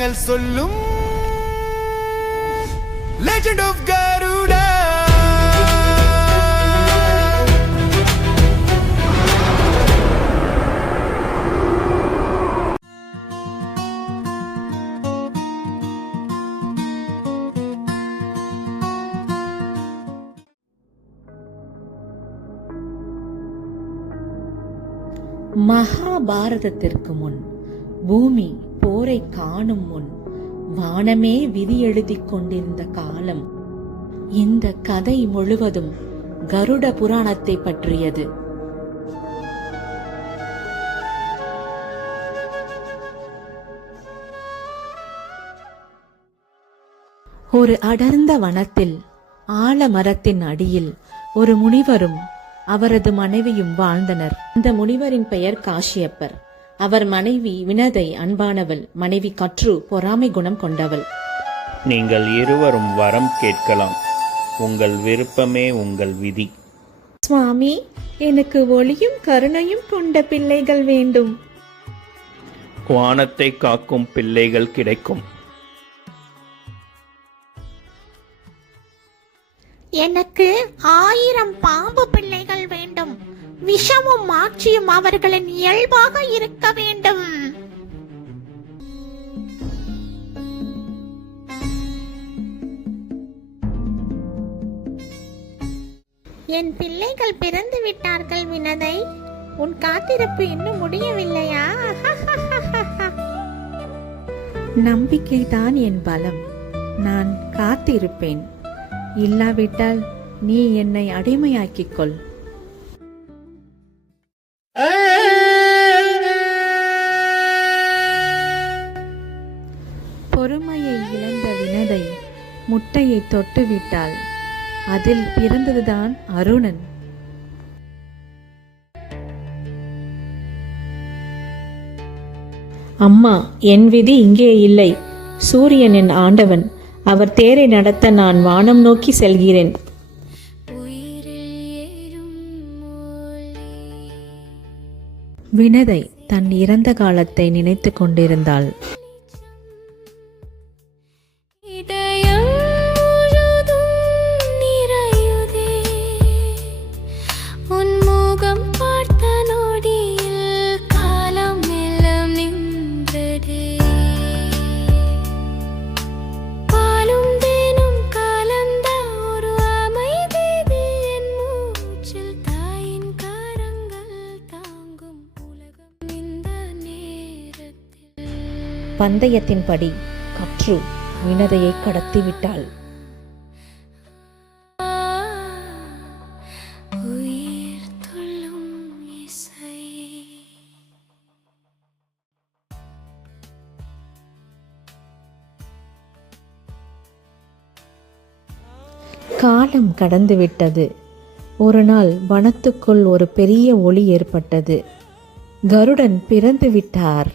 புராணங்கள் சொல்லும் legend of Garuda. மகாபாரதத்திற்கு முன், பூமி போரை காணும் முன், வானமே விதி எழுதிக் கொண்டிருந்த காலம். இந்த கதை முழுவதும் கருட புராணத்தை பற்றியது. ஒரு அடர்ந்த வனத்தில் ஆலமரத்தின் அடியில் ஒரு முனிவரும் அவரது மனைவியும் வாழ்ந்தனர். இந்த முனிவரின் பெயர் காஷ்யப்பர். அவர் மனைவி வினதை அன்பானவள், மனைவி கற்று பொறாமை குணம் கொண்டவள். நீங்கள் இருவரும் வரம் கேட்கலாம், உங்கள் விருப்பமே உங்கள் விதி. சுவாமி, எனக்கு ஒளியும் கருணையும் கொண்ட பிள்ளைகள் வேண்டும். வானத்தை காக்கும் பிள்ளைகள் கிடைக்கும். எனக்கு 1000 பாம்பு பிள்ளைகள் வேண்டும். விஷமும் ஆட்சியும் அவர்களின் இயல்பாக இருக்க வேண்டும். என் பிள்ளைகள் பிறந்து விட்டார்கள் வினதை. உன் காத்திருப்பு இன்னும் முடியவில்லையா? நம்பிக்கைதான் என் பலம். நான் காத்திருப்பேன். இல்லாவிட்டால் நீ என்னை அடிமையாக்கிக் கொள். பொறுமையை இழந்த வினதை முட்டையை தொட்டுவிட்டாள். அதில் பிறந்ததுதான் அருணன். அம்மா, என் விதி இங்கே இல்லை. சூரியன் என் ஆண்டவன். அவர் தேரை நடத்த நான் வானம் நோக்கி செல்கிறேன். வினதை தன் இறந்த காலத்தை நினைத்து கொண்டிருந்தாள். பந்தயத்தின்படி கற்று வினதையை கடத்திவிட்டாள். காலம் கடந்துவிட்டது. ஒரு நாள் வனத்துக்குள் ஒரு பெரிய ஒளி ஏற்பட்டது. கருடன் பிறந்து விட்டார்.